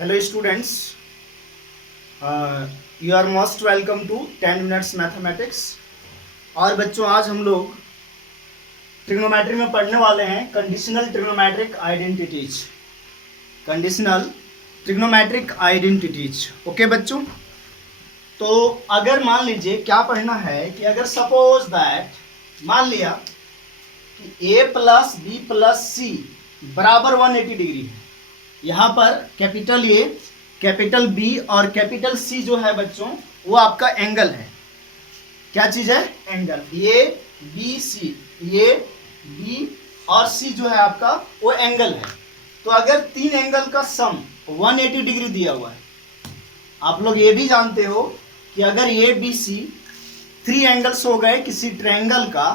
Hello students, you are most welcome to 10 minutes mathematics. और बच्चों, आज हम लोग ट्रिग्नोमेट्री में पढ़ने वाले हैं conditional trigonometric identities. Conditional trigonometric identities. Okay बच्चों, तो अगर मान लीजिए क्या पढ़ना है कि अगर सपोज दैट मान लिया कि a plus B plus C बराबर 180 डिग्री है। यहाँ पर कैपिटल ए, कैपिटल बी और कैपिटल सी जो है बच्चों वो आपका एंगल है। क्या चीज है? Angle. A B C, A B और सी जो है आपका वो एंगल है। तो अगर तीन एंगल का सम 180 डिग्री दिया हुआ है, आप लोग ये भी जानते हो कि अगर ए बी सी 3 एंगल्स हो गए किसी ट्रायंगल का,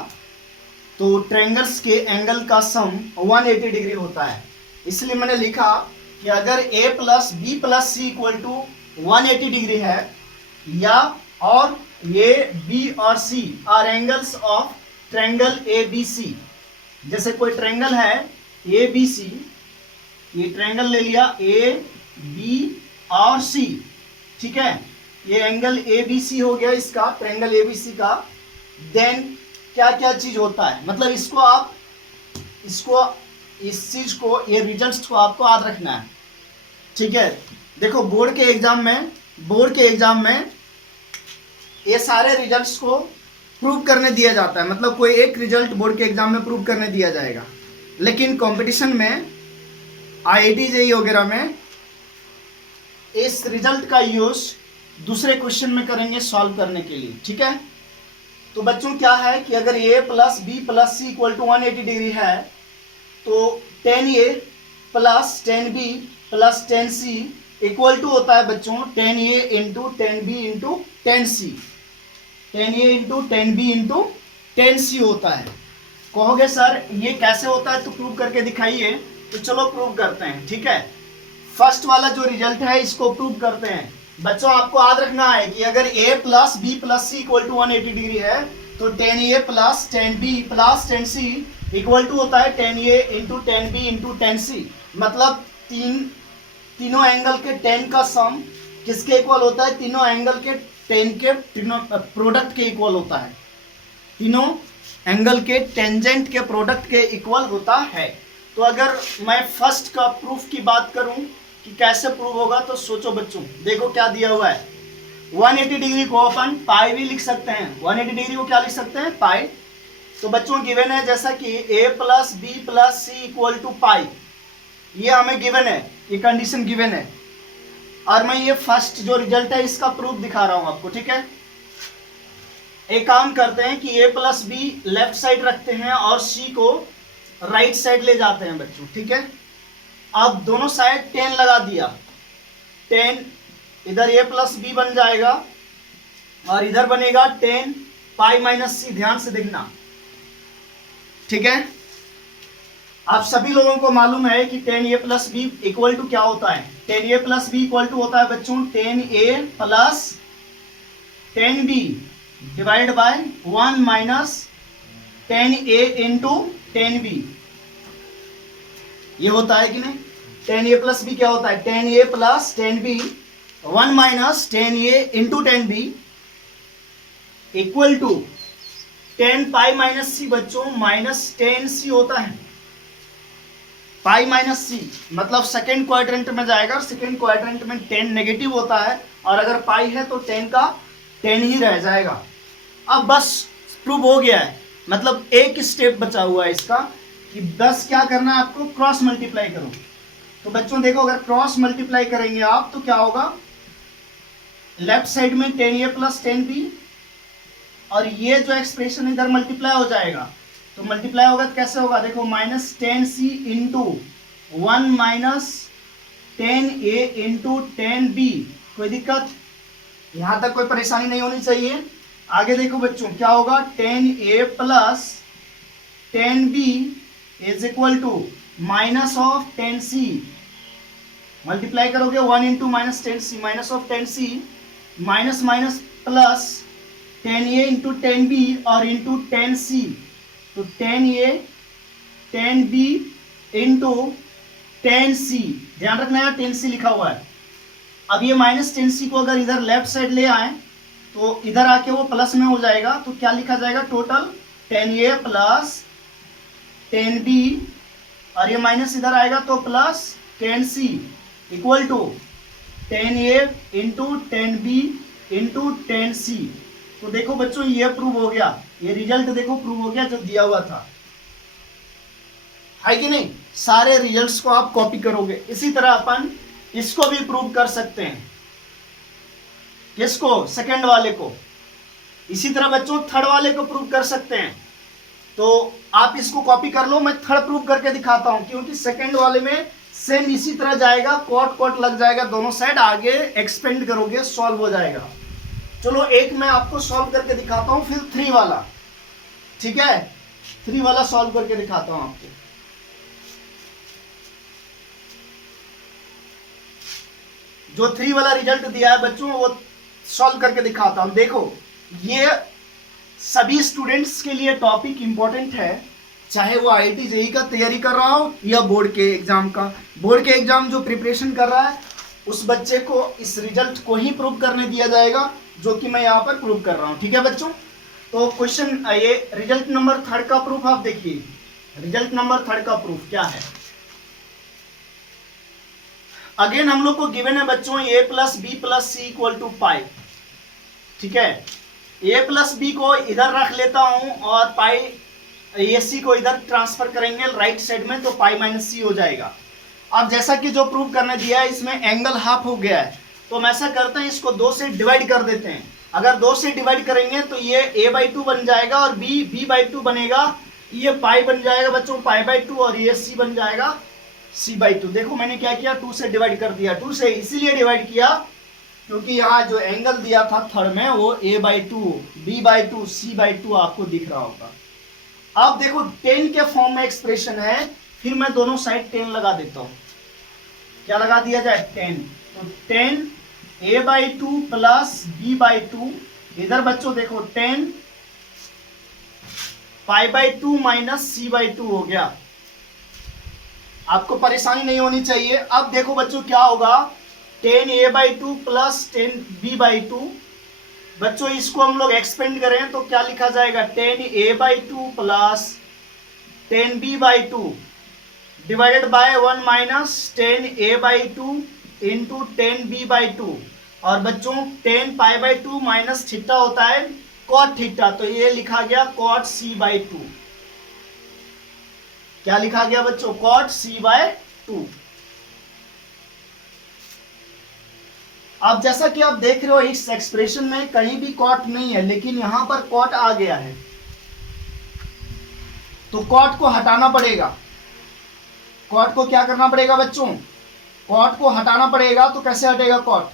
तो ट्रायंगल्स के एंगल का सम 180 डिग्री होता है। इसलिए मैंने लिखा कि अगर a plus B plus C equal to 180 degree है, या और a b और c are angles of triangle A B C. जैसे कोई ट्रायंगल है ए बी सी, ये ट्रायंगल ले लिया ए बी और सी, ठीक है, ये एंगल ए बी सी हो गया इसका, ट्रायंगल ए बी सी का। देन क्या क्या चीज होता है, मतलब इसको इस चीज को, ये रिजल्ट्स को आपको याद रखना है, ठीक है। देखो बोर्ड के एग्जाम में ये सारे रिजल्ट्स को प्रूव करने दिया जाता है, मतलब कोई एक रिजल्ट बोर्ड के एग्जाम में प्रूव करने दिया जाएगा। लेकिन कंपटीशन में, आईआईटी जेईई वगैरह में इस रिजल्ट का यूज दूसरे क्वेश्चन में करेंगे सॉल्व करने के लिए, ठीक है। तो बच्चों क्या है कि अगर a plus B plus C equal to 180 degree है, तो 10a plus 10b plus 10c equal to होता है बच्चों 10a into 10b into 10c। 10a into 10b into 10c होता है। कहोगे सर ये कैसे होता है, तो प्रूव करके दिखाइए। तो चलो प्रूव करते हैं, ठीक है। फर्स्ट वाला जो रिजल्ट है इसको प्रूव करते हैं। बच्चों आपको याद रखना है कि अगर a plus B plus C equal to 180 degree है, तो 10a plus 10b plus 10c equal to होता है 10a into 10b into 10c। मतलब तीनों एंगल के 10 का सम किसके इक्वल होता है? तीनों एंगल के 10 के प्रोडक्ट के इक्वल होता है। तीनों एंगल के टेंजेंट के प्रोडक्ट के इक्वल होता है। तो अगर मैं फर्स्ट का प्रूफ की बात करूं कि कैसे प्रूव होगा, तो सोचो बच्चों, देखो क्या दिया हुआ है। 180 डिग्री को अपन पाई भी लिख सकते हैं। 180 डिग्री को क्या लिख सकते हैं? पाई। तो बच्चों गिवन है जैसा कि a plus B plus C equal to pi, ये हमें गिवन है, ये कंडीशन गिवन है। और मैं ये फर्स्ट जो रिजल्ट है इसका प्रूफ दिखा रहा हूं आपको, ठीक है। एक काम करते हैं कि a plus be left side रखते हैं और c को राइट साइड ले जाते हैं बच्चों, ठीक है। अब दोनों साइड 10 लगा दिया, 10 इधर a प्लस बी बन जाएगा और इधर बनेगा 10 पाई माइनस सी। ध्यान से देखना, ठीक है। आप सभी लोगों को मालूम है कि 10a plus B equal to क्या होता है? 10a plus B equal to होता है बच्चों 10a plus 10b divide by 1 minus 10a into 10b। ये होता है कि नहीं? 10a प्लस बी क्या होता है? 10a plus 10b 1 minus 10a into 10b equal to 10 pi minus C बच्चों माइनस 10c होता है। पाई माइनस सी मतलब सेकेंड क्वाड्रेंट में जाएगा, और सेकेंड क्वाड्रेंट में 10 नेगेटिव होता है, और अगर पाई है तो 10 का 10 ही रह जाएगा। अब बस प्रूव हो गया है, मतलब एक स्टेप बचा हुआ है इसका कि बस क्या करना है आपको, क्रॉस मल्टीप्लाई करो। तो बच्चों देखो, अगर क्रॉस मल्टीप्लाई करेंगे आप तो क्या होगा? लेफ्ट साइड में 10a प्लस 10b, और ये जो एक्सप्रेशन इधर मल्टीप्लाई हो जाएगा। तो मल्टीप्लाई होगा तो कैसे होगा? देखो minus 10c into 1 minus 10a into 10b। कोई दिक्कत? यहां तक कोई परेशानी नहीं होनी चाहिए। आगे देखो बच्चों क्या होगा, 10a plus 10b is equal to minus of 10c। Multiply करोगे 1 into minus 10c, minus of 10c, minus minus plus 10a into 10b और इंटू 10c। तो 10a 10b इंटू 10c, ध्यान रखना है 10c लिखा हुआ है। अब ये -10c को अगर इधर लेफ्ट साइड ले आए तो इधर आके वो प्लस में हो जाएगा, तो क्या लिखा जाएगा टोटल 10a प्लस 10b, और ये माइनस इधर आएगा तो plus 10c equal to 10a into 10b into 10c। तो देखो बच्चों ये प्रूव हो गया, ये रिजल्ट देखो प्रूव हो गया जो दिया हुआ था, है कि नहीं। सारे रिजल्ट्स को आप कॉपी करोगे। इसी तरह अपन इसको भी प्रूव कर सकते हैं, इसको सेकंड वाले को। इसी तरह बच्चों थर्ड वाले को प्रूव कर सकते हैं। तो आप इसको कॉपी कर लो, मैं थर्ड प्रूव करके दिखाता हूं, क्योंकि सेकंड वाले में सेम इसी तरह जाएगा, कॉट कॉट लग जाएगा दोनों साइड, आगे एक्सपेंड करोगे सॉल्व हो जाएगा। चलो एक मैं आपको सॉल्व करके दिखाता हूं, फिर 3 वाला, ठीक है, 3 वाला सॉल्व करके दिखाता हूं आपको। जो 3 वाला रिजल्ट दिया है बच्चों वो सॉल्व करके दिखाता हूं। देखो ये सभी स्टूडेंट्स के लिए टॉपिक इंपॉर्टेंट है, चाहे वो IIT JEE का तैयारी कर रहा हो या बोर्ड के एग्जाम का। बोर्ड के एग्जाम जो प्रिपरेशन कर रहा है उस बच्चे को इस रिजल्ट को ही प्रूव करने दिया जाएगा, जो कि मैं यहाँ पर प्रूव कर रहा हूँ, ठीक है बच्चों। तो क्वेश्चन ये रिजल्ट नंबर 3 का प्रूफ आप देखिए, रिजल्ट नंबर 3 का प्रूफ क्या है। अगेन हम लोग को गिवन है बच्चों a plus B plus C equal to pi, ठीक है। a प्लस बी को इधर रख लेता हूं और पाई ए सी को इधर ट्रांसफर करेंगे राइट साइड में, तो पाई माइनस सी हो जाएगा। अब जैसा कि जो प्रूव करने दिया है इसमें एंगल हाफ हो गया है, तो हम ऐसा करते हैं इसको 2 से डिवाइड कर देते हैं। अगर 2 से डिवाइड करेंगे तो ये a/2 बन जाएगा और b/2 बनेगा, ये पाई बन जाएगा बच्चों पाई/2 और ये c बन जाएगा c/2। देखो मैंने क्या किया, 2 से डिवाइड कर दिया। 2 से इसीलिए डिवाइड किया क्योंकि यहाँ जो एंगल दिया था थर्ड में वो a/2 b/2 c/2 आपको दिख रहा होगा। अब देखो 10 के फॉर्म में एक्सप्रेशन है, फिर मैं दोनों साइड 10 लगा देता हूं। क्या लगा दिया जाए 10, तो 10 a/2 प्लस b/2, इधर बच्चों देखो 10 पाई/2 माइनस c/2 हो गया। आपको परेशानी नहीं होनी चाहिए। अब देखो बच्चों क्या होगा, 10 a/2 प्लस 10 b/2, बच्चों इसको हम लोग एक्सपेंड करें तो क्या लिखा जाएगा 10 a/2 plus 10 b/2 divided by 1 minus 10 a/2 into 10 b/2, और बच्चों 10 पाई/2 माइनस थीटा होता है कॉट थीटा, तो ये लिखा गया कॉट c/2। क्या लिखा गया बच्चों, कॉट c/2। अब जैसा कि आप देख रहे हो इस एक्सप्रेशन में कहीं भी कॉट नहीं है, लेकिन यहां पर कॉट आ गया है, तो कॉट को हटाना पड़ेगा। कॉट को क्या करना पड़ेगा बच्चों, कॉट को हटाना पड़ेगा। तो कैसे हटेगा कॉट,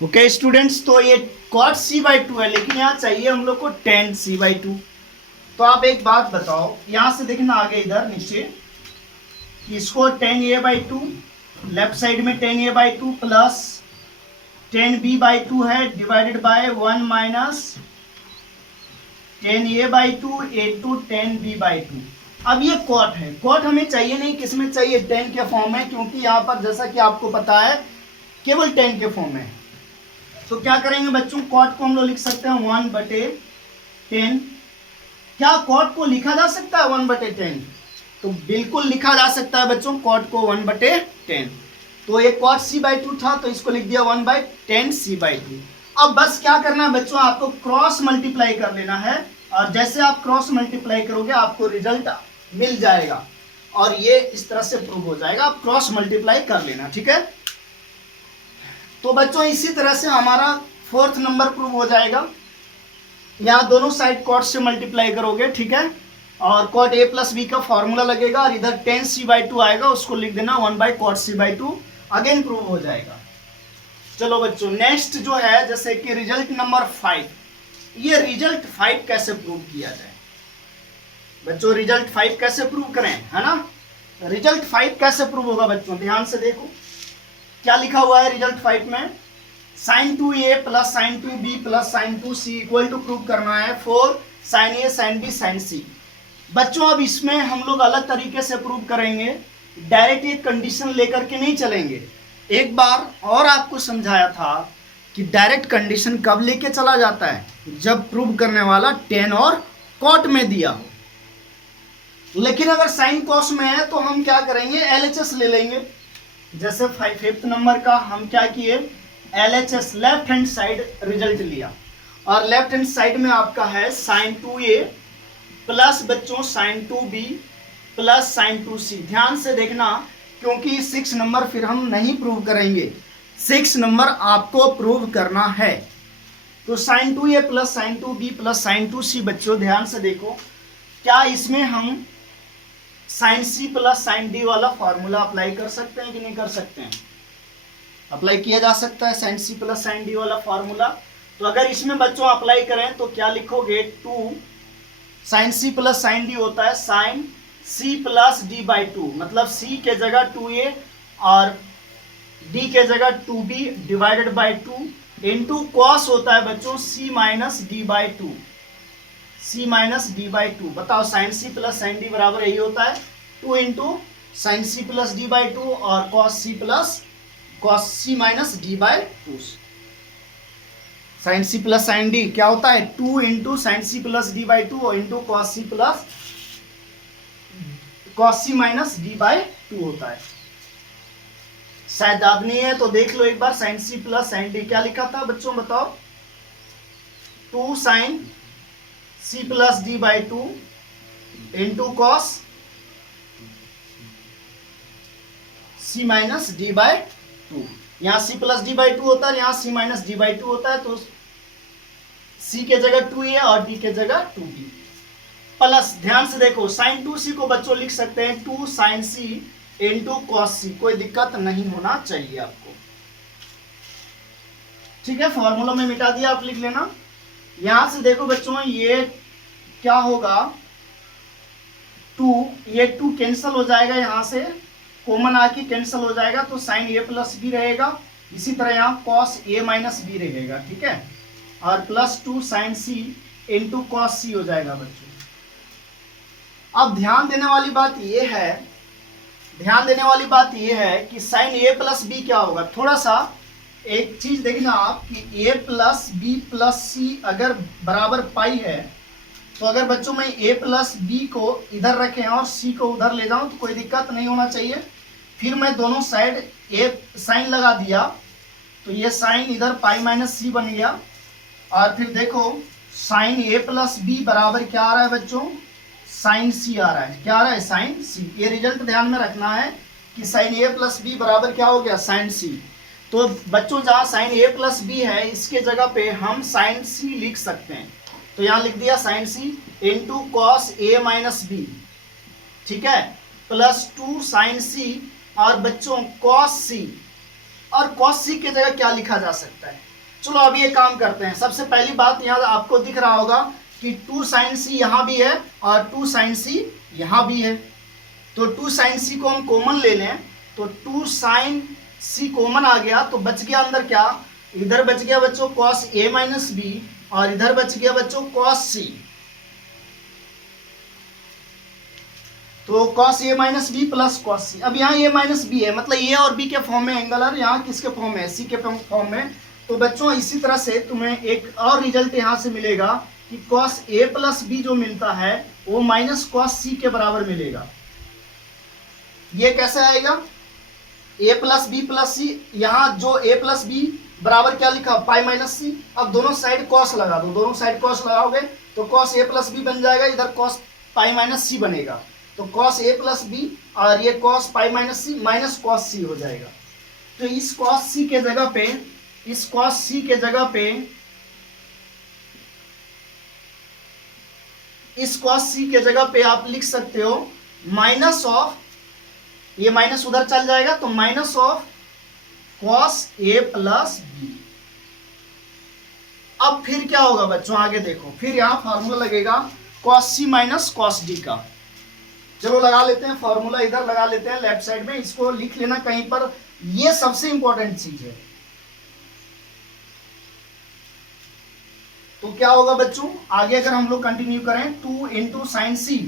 ओके स्टूडेंट्स, तो ये कॉट c/2 है, लेकिन यहाँ चाहिए हम लोग को tan c/2। तो आप एक बात बताओ, यहां से देखना आगे इधर नीचे कि इसको tan a/2 लेफ्ट साइड में tan a/2 plus tan b/2 है divided by 1 minus tan a/2 into tan b/2। अब ये कॉट है, कॉट हमें चाहिए नहीं, किसमें चाहिए tan के फॉर्म में, क्योंकि यहाँ पर जैसा कि आपको पता है केवल tan के फॉर्म में। तो क्या करेंगे बच्चों, कॉट को हम लोग लिख सकते हैं 1/10। क्या कॉट को लिखा जा सकता है 1/10? तो बिल्कुल लिखा जा सकता है बच्चों कॉट को 1/10। तो ये कॉट c/2 था, तो इसको लिख दिया 1/10 c/2। अब बस क्या करना है बच्चों, आपको क्रॉस मल्टीप्लाई कर लेना है, और जैसे आप क्रॉस मल्टीप्लाई करोगे आपको रिजल्ट मिल जाएगा और ये इस तरह से प्रूव हो जाएगा। आप क्रॉस मल्टीप्लाई कर लेना, ठीक है। तो बच्चों इसी तरह से हमारा 4th नंबर प्रूव हो जाएगा। यहाँ दोनों साइड कॉट से मल्टीप्लाई करोगे, ठीक है, और कॉट a प्लस बी का फॉर्मूला लगेगा और इधर tan c/2 आएगा, उसको लिख देना 1/cot c/2, अगेन प्रूव हो जाएगा। चलो बच्चों नेक्स्ट जो है जैसे कि रिजल्ट नंबर 5, ये रिजल्ट 5 कैसे प्रूव किया जाए बच्चों, रिजल्ट 5 कैसे प्रूव करें, है ना। रिजल्ट 5 कैसे प्रूव होगा बच्चों, ध्यान से देखो क्या लिखा हुआ है रिजल्ट 5 में। Sine 2a plus sine 2b plus sine 2c equal to prove करना है 4 sine a sine b sine c। बच्चों अब इसमें हम लोग अलग तरीके से प्रूव करेंगे, डायरेक्ट एक कंडीशन लेकर के नहीं चलेंगे। एक बार और आपको समझाया था कि डायरेक्ट कंडीशन कब लेके चला जाता है, जब प्रूव करने वाला टेन और कॉट में दिया हो। लेकिन अगर साइन कॉस में है तो हम क्या करेंगे, एलएचएस ले लेंगे। जैसे 5th नंबर का हम क्या किए, LHS left hand side result लिया, और लेफ्ट हैंड साइड में आपका है साइन 2a प्लस बच्चों sine 2b plus sine 2c। ध्यान से देखना, क्योंकि 6 नंबर फिर हम नहीं प्रूव करेंगे, 6 नंबर आपको प्रूव करना है। तो sine 2a plus sine 2b plus sine 2c बच्चों ध्यान से देखो, क्या इसमें हम sine c plus sine d वाला फॉर्मूला अप्लाई कर सकते हैं कि नहीं कर सकते हैं? अप्लाई किया जा सकता है sine c plus sine d वाला फॉर्मूला। तो अगर इसमें बच्चों अप्लाई करें तो क्या लिखोगे, 2 sine c plus sine d होता है sine c plus d by 2, मतलब c के जगह 2a और d के जगह 2b divided by 2 into cos होता है बच्चों c minus d by 2, c minus D by 2। बताओ sine c plus sine d बराबर यही होता है 2 into sine c plus d by 2 और cos c plus cos c minus d by 2। Sine c plus sine d क्या होता है, 2 into sine c plus d by 2 into cos c plus cos c minus d by 2 होता है। शायद याद नहीं है तो देख लो एक बार, sine c plus sine d क्या लिखा था बच्चों बताओ, 2 sine c plus d by 2 into cos c minus d by 2। यहाँ c प्लस d बाई 2 होता है, यहाँ c माइनस d बाई 2 होता है, तो c के जगह 2a और d के जगह 2b प्लस, ध्यान से देखो साइन 2c को बच्चों लिख सकते हैं 2 sine c into cos c, कोई दिक्कत नहीं होना चाहिए आपको। ठीक है, फॉर्मूला में मिटा दिया, आप लिख लेना। यहां से देखो बच्चों ये क्या होगा, 2 ये 2 कैंसिल हो जाएगा, यहां से कॉमन आके कैंसिल हो जाएगा, तो साइन a प्लस b रहेगा। इसी तरह यहाँ कॉस a माइनस b रहेगा, ठीक है, और plus 2 sine c into cos c हो जाएगा बच्चों। अब ध्यान देने वाली बात यह है कि साइन a प्लस b क्या होगा। थोड़ा सा एक चीज देखना आप कि a plus b plus c अगर बराबर पाई है, तो अगर बच्चों में a प्लस b को इधर रखें और c को उधर ले जाऊं तो कोई दिक्कत नहीं होना चाहिए। फिर मैं दोनों साइड a साइन लगा दिया, तो ये साइन इधर पाई माइनस c बन गया, और फिर देखो साइन a प्लस b बराबर क्या आ रहा है बच्चों, साइन c आ रहा है। क्या आ रहा है, साइन c। ये रिजल्ट ध्यान में रखना है कि साइन a प्लस b बराबर क्या हो गया, साइन c। तो बच्चों जहाँ साइन a प्लस b है, इसके जगह पे हम साइन c लिख सकते हैं, तो यहाँ लिख दिया sine c into cos a minus b, ठीक है, प्लस 2 साइन c और बच्चों कॉस c, और कॉस c के जगह क्या लिखा जा सकता है। चलो अभी ये काम करते हैं। सबसे पहली बात, यहाँ आपको दिख रहा होगा कि 2 साइन c यहाँ भी है और 2 साइन c यहाँ भी है, तो 2 साइन c को हम कॉमन ले लें, तो 2 साइन c कॉमन आ गया, तो बच गया अंदर क्या, इधर बच गया बच्चों cos a माइनस b और इधर बच गया बच्चों cos c। तो cos a minus b plus cos c। अब यहाँ a माइनस b है, मतलब a और b के फॉर्म में एंगल, और यहाँ किसके फॉर्म में, c के फॉर्म में। तो बच्चों इसी तरह से तुम्हें एक और रिजल्ट यहाँ से मिलेगा कि cos a प्लस b जो मिलता है वो माइनस cos c के बराबर मिलेगा। ये कैसे आएगा, a plus b plus c, यहाँ जो a प्लस b बराबर क्या लिखा, पाई माइनस c। अब दोनों साइड cos लगा दो, दोनों साइड cos लगाओगे तो cos a प्लस b बन जाएगा, इधर cos पाई माइनस c बनेगा, तो cos a प्लस b और ये cos pi minus c minus cos c हो जाएगा। तो इस cos c के जगह पे, इस cos c के जगह पे, इस cos c के जगह पे आप लिख सकते हो माइनस ऑफ, ये माइनस उधर चल जाएगा, तो minus of cos a plus b। अब फिर क्या होगा बच्चों, आगे देखो, फिर यहां फॉर्मूला लगेगा cos c minus cos d का। चलो लगा लेते हैं फॉर्मूला, इधर लगा लेते हैं लेफ्ट साइड में, इसको लिख लेना कहीं पर, ये सबसे इंपॉर्टेंट चीज है। तो क्या होगा बच्चों, आगे अगर हम लोग कंटिन्यू करें, 2 into sine C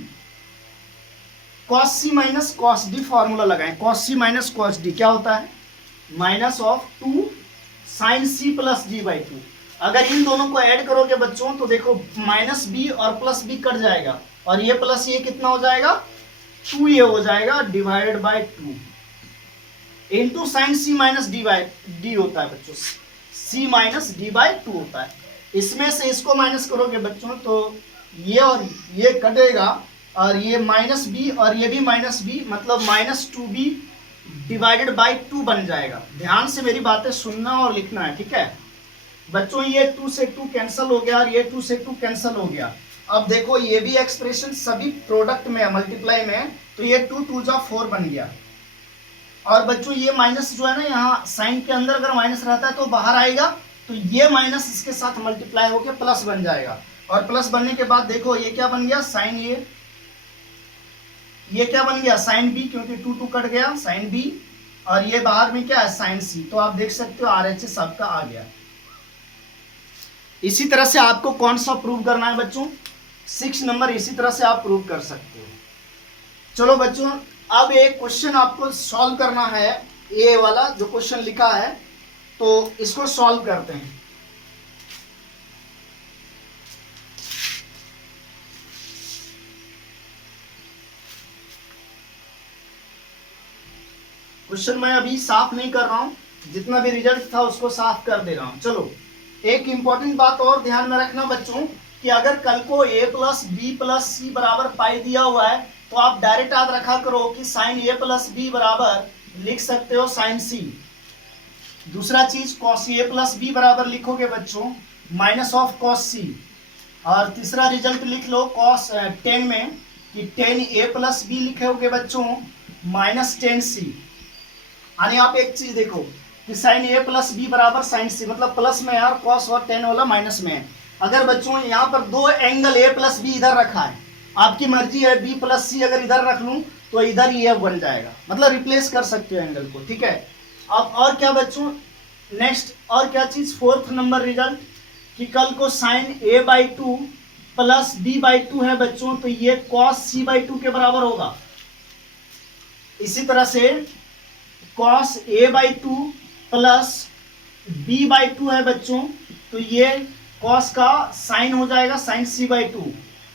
cos C minus cos D, formula लगाएं, cos C minus cos D क्या होता है, minus of 2 sine C plus D by 2। अगर इन दोनों को ऐड करोगे बच्चों तो देखो माइनस बी और प्लस बी कट जाएगा, और ये प्लस ये कितना हो जाएगा, 2 ये हो जाएगा divided by 2 into sine C minus D by D होता है बच्चों, सी माइनस डी बाई 2 होता है। इसमें से इसको माइनस करोगे बच्चों तो ये और ये कटेगा, और ये माइनस बी और ये भी माइनस बी, मतलब माइनस 2b डिवाइडेड बाई 2 बन जाएगा। ध्यान से मेरी बातें सुनना और लिखना है, ठीक है बच्चों। ये 2 से 2 कैंसिल हो गया और ये 2 से 2 कैंसिल हो गया। अब देखो ये भी एक्सप्रेशन सभी प्रोडक्ट में है, मल्टीप्लाई में है, तो ये 2 2 जा 4 बन गया। और बच्चों ये माइनस जो है ना, यहाँ साइन के अंदर अगर माइनस रहता है तो बाहर आएगा, तो ये माइनस इसके साथ मल्टीप्लाई होकर प्लस बन जाएगा। और प्लस बनने के बाद देखो ये क्या बन गया, साइन ये क्या बन गया, साइन बी, क्योंकि 2 2 कट गया, साइन बी, और ये बाहर में क्या है, साइन सी। तो आप देख सकते हो RHS आपका आ गया। इसी तरह से आपको कौन सा प्रूव करना है बच्चों, 6 नंबर इसी तरह से आप प्रूव कर सकते हो। चलो बच्चों, अब एक क्वेश्चन आपको सॉल्व करना है, ये वाला जो क्वेश्चन लिखा है, तो इसको सॉल्व करते हैं। क्वेश्चन मैं अभी साफ नहीं कर रहा हूं, जितना भी रिजल्ट था उसको साफ कर दे रहा हूं। चलो, एक इंपॉर्टेंट बात और ध्यान में रखना बच्चों, कि अगर कल को a plus B plus C बराबर पाई दिया हुआ है तो आप डायरेक्ट याद रखा करो कि साइन a प्लस बी बराबर लिख सकते हो साइन सी। दूसरा चीज कॉस a प्लस बी बराबर लिखोगे बच्चों माइनस ऑफ कॉस सी। और तीसरा रिजल्ट लिख लो कॉस 10 में कि 10a प्लस बी लिखोगे बच्चों माइनस 10c। यानी आप एक चीज देखो कि साइन a प्लस बी बराबर साइन सी, मतलब प्लस में है और कॉस और 10 वाला माइनस में है। अगर बच्चों यहाँ पर दो एंगल a प्लस बी इधर रखा है, आपकी मर्जी है b प्लस सी अगर इधर रख लूँ तो इधर ये बन जाएगा, मतलब रिप्लेस कर सकते हो एंगल को, ठीक है। अब और क्या बच्चों, नेक्स्ट और क्या चीज, 4th नंबर रिजल्ट कि कल को sine a by 2 plus b by 2 है बच्चों, तो ये कॉस c बाई 2 के बराबर होगा। इसी तरह से cos a by 2 plus b by 2 है बच्चों, तो ये कॉस का साइन हो जाएगा साइन c बाई 2।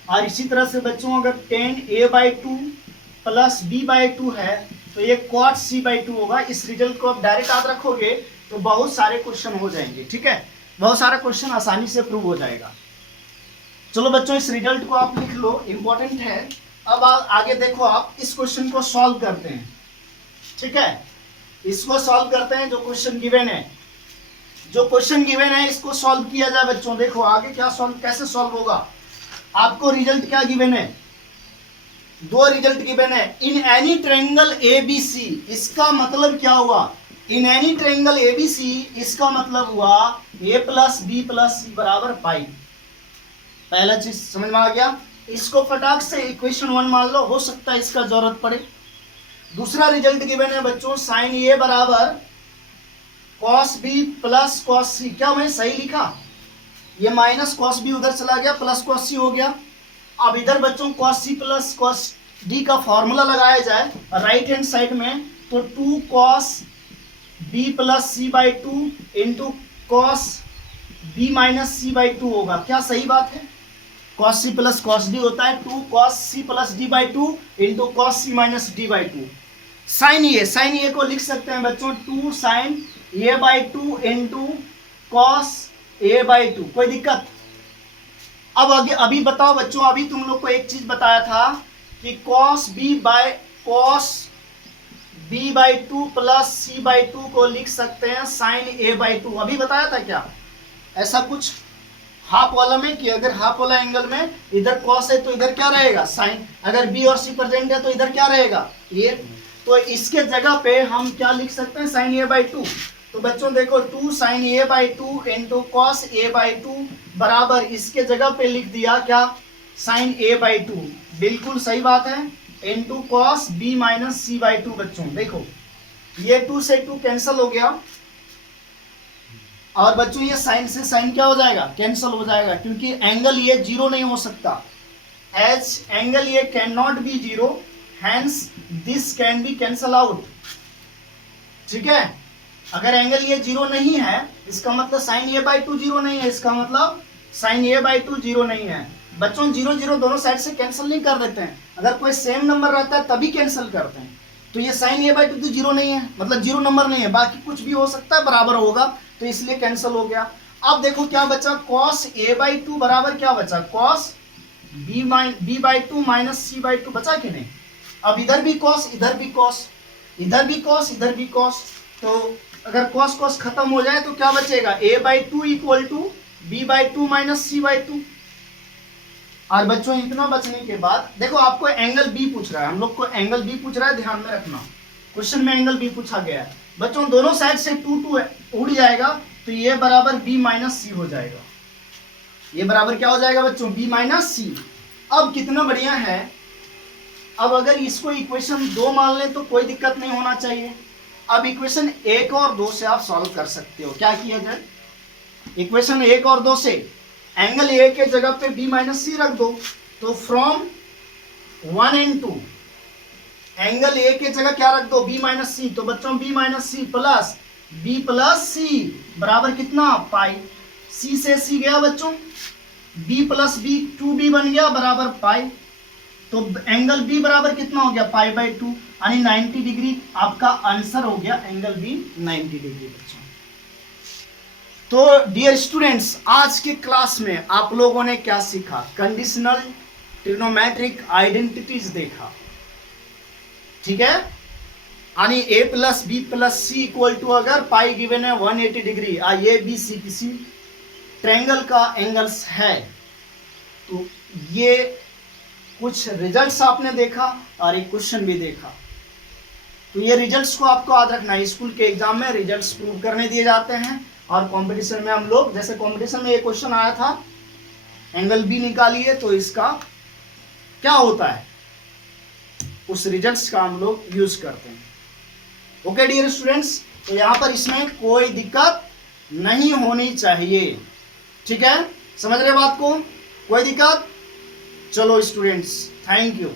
और इसी तरह से बच्चों अगर 10a by 2 plus b by 2 है तो ये कॉट c बाई 2 होगा। इस रिजल्ट को आप डायरेक्ट याद रखोगे तो बहुत सारे क्वेश्चन हो जाएंगे, ठीक है, बहुत सारा क्वेश्चन आसानी से प्रूव हो जाएगा। चलो बच्चों, इस रिजल्ट को आप लिख लो, इंपॉर्टेंट है। अब आगे देखो, आप इस क्वेश्चन को सॉल्व करते हैं, ठीक है, इसको सॉल्व करते हैं। जो क्वेश्चन गिवन है, जो क्वेश्चन गिवन है इसको सॉल्व किया जाए बच्चों। देखो आगे क्या सॉल्व, कैसे सॉल्व होगा, आपको रिजल्ट क्या गिवन है, दो रिजल्ट गिवन है, इन एनी ट्रायंगल ABC। इसका मतलब क्या हुआ, इन एनी ट्रायंगल ABC, इसका मतलब हुआ a plus B plus C बराबर पाई। पहला चीज समझ में आ गया। इसको फटाक से इक्वेशन 1 मान लो, हो सकता है इसका जरूरत पड़े। दूसरा रिजल्ट गिवन है बच्चों साइन a बराबर cos b plus cos c। क्या मैं सही लिखा, ये माइनस कॉस b उधर चला गया, प्लस कॉस c हो गया। अब इधर बच्चों cos c plus cos d का फॉर्मूला लगाया जाए राइट हैंड साइड में, तो 2 cos b plus C by 2 into cos b minus C by 2 होगा। क्या सही बात है, cos c plus cos d होता है 2 cos c plus d by 2 into cos c minus d by 2। Sine A को लिख सकते हैं बच्चों 2 sine a by 2 into cos a by 2, कोई दिक्कत। अब आगे अभी बताओ बच्चों, अभी तुम लोग को एक चीज बताया था कि cos b by 2 plus c by 2 को लिख सकते हैं साइन a बाई 2। अभी बताया था क्या ऐसा कुछ हाफ वाला में, कि अगर हाफ वाला एंगल में इधर कॉस है तो इधर क्या रहेगा साइन, अगर b और c प्रेजेंट है तो इधर क्या रहेगा ये। तो इसके जगह पे हम क्या लिख सकते हैं साइन a बाई 2। तो बच्चों देखो 2 sine a by 2 into cos a by 2 बराबर इसके जगह पे लिख दिया क्या साइन a बाई 2, बिल्कुल सही बात है, into cos b minus C by 2। बच्चों देखो ये 2 से 2 कैंसिल हो गया, और बच्चों ये साइन से साइन क्या हो जाएगा, कैंसिल हो जाएगा, क्योंकि एंगल ये जीरो नहीं हो सकता, एज एंगल ये can not be zero, hence this can be cancel out. ठीक है, अगर एंगल ये जीरो नहीं है इसका मतलब sine A by two zero नहीं है, इसका मतलब sine A by two zero नहीं है। बच्चों जीरो जीरो दोनों साइड से कैंसिल नहीं कर देते हैं, अगर कोई सेम नंबर रहता है तभी कैंसिल करते हैं। तो ये साइन ए बाई टू तो जीरो नहीं है, मतलब जीरो नंबर नहीं है, बाकी कुछ भी हो सकता है बराबर होगा, तो इसलिए कैंसिल हो गया। अब देखो क्या बचा, कॉस ए बाई टू बराबर क्या बचा, cos B by two minus C by two बचा कि नहीं। अब इधर भी कॉस, इधर भी कॉस, इधर भी कॉस, इधर भी कॉस, तो अगर कॉस कॉस खत्म हो जाए तो क्या बचेगा, A by two equal to B by two minus C by two. और बच्चों इतना बचने के बाद देखो आपको एंगल बी पूछ रहा है, हम लोग को एंगल बी पूछ रहा है, ध्यान में रखना क्वेश्चन में एंगल बी पूछा गया है। बच्चों दोनों साइड से टू टू उड़ जाएगा, तो ये बराबर बी माइनस सी हो जाएगा, ये बराबर क्या हो जाएगा बच्चों, बी माइनस सी। अब कितना बढ़िया है, अब अगर इसको इक्वेशन 2 मान लें तो कोई दिक्कत नहीं होना चाहिए। अब इक्वेशन 1 और 2 से आप सॉल्व कर सकते हो। क्या किया जाए, इक्वेशन 1 और 2 से एंगल ए के जगह पे बी माइनस सी रख दो, तो फ्रॉम 1 एंड 2 एंगल ए के जगह क्या रख दो, बी माइनस सी। तो बच्चों B minus C plus B plus C बराबर कितना, पाई। सी से सी गया बच्चों, बी प्लस बी 2b बन गया बराबर पाई। तो एंगल बी बराबर कितना हो गया, पाई बाई टू, यानी 90 डिग्री। आपका आंसर हो गया एंगल बी 90 डिग्री बच्चों। तो डियर स्टूडेंट्स, आज के क्लास में आप लोगों ने क्या सीखा, कंडीशनल ट्रिग्नोमेट्रिक आइडेंटिटीज देखा। ठीक है, यानी A plus B plus C equal to, अगर पाई गिवन है 180 डिग्री, ए बी सी किसी ट्रायंगल का एंगल्स है, तो ये कुछ रिजल्ट्स आपने देखा और एक क्वेश्चन भी देखा। तो ये रिजल्ट्स को आपको याद रखना है, स्कूल के एग्जाम में रिजल्ट्स प्रूव करने दिए जाते हैं, और कंपटीशन में हम लोग, जैसे कंपटीशन में एक क्वेश्चन आया था एंगल बी निकालिए, तो इसका क्या होता है, उस रिजल्ट्स का हम लोग यूज करते हैं। ओके डियर स्टूडेंट्स, तो यहाँ पर इसमें कोई दिक्कत नहीं होनी चाहिए। ठीक है, समझ रहे बात को, कोई दिक्कत। चलो स्टूडेंट्स, थैंक यू।